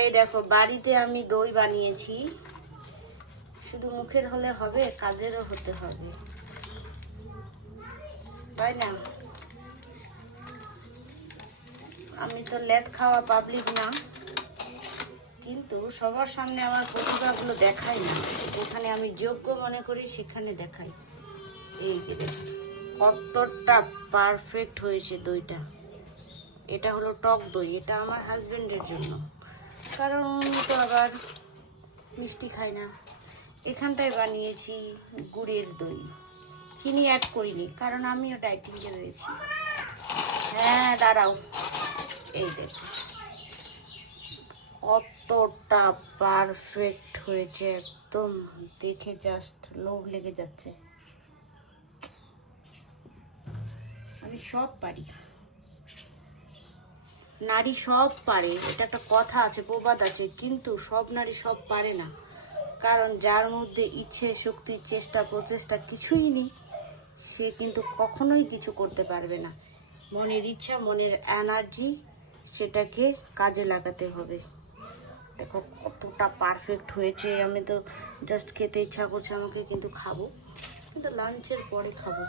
এই দেখো বাড়িতে আমি দই বানিয়েছি। শুধু মুখের হলে হবে, কাজেরও হতে হবে, তাই না? আমি তো লেট খাওয়া পাবলিক না, কিন্তু সবার সামনে আমার প্রতিভাগুলো দেখাই না। যেখানে আমি যোগ্য মনে করি সেখানে দেখাই। এই যে দেখুন কতটা পারফেক্ট হয়েছে দইটা। এটা হলো টক দই, এটা আমার হাজবেন্ডের জন্য, কারণ উনি তো আবার মিষ্টি খায় না। এখানটায় বানিয়েছি গুড়ের দই, চিনি অ্যাড করিনি কারণ আমিও ডায়েটিংয়ে রয়েছি। হ্যাঁ দাঁড়াও, এই দেখো কতটা পারফেক্ট হয়েছে, একদম দেখে জাস্ট লোভ লেগে যাচ্ছে। আমি সব পারি, নারী সব পারে, এটা একটা কথা আছে, প্রবাদ আছে, কিন্তু সব নারী সব পারে না। কারণ যার মধ্যে ইচ্ছে শক্তি চেষ্টা প্রচেষ্টা কিছুই নেই, সে কিন্তু কখনোই কিছু করতে পারবে না। মনের ইচ্ছা, মনের এনার্জি, সেটাকে কাজে লাগাতে হবে। দেখো কতটা পারফেক্ট হয়েছে। আমি তো জাস্ট খেতে ইচ্ছা করছে আমাকে, কিন্তু খাবো, কিন্তু লাঞ্চের পরে খাবো।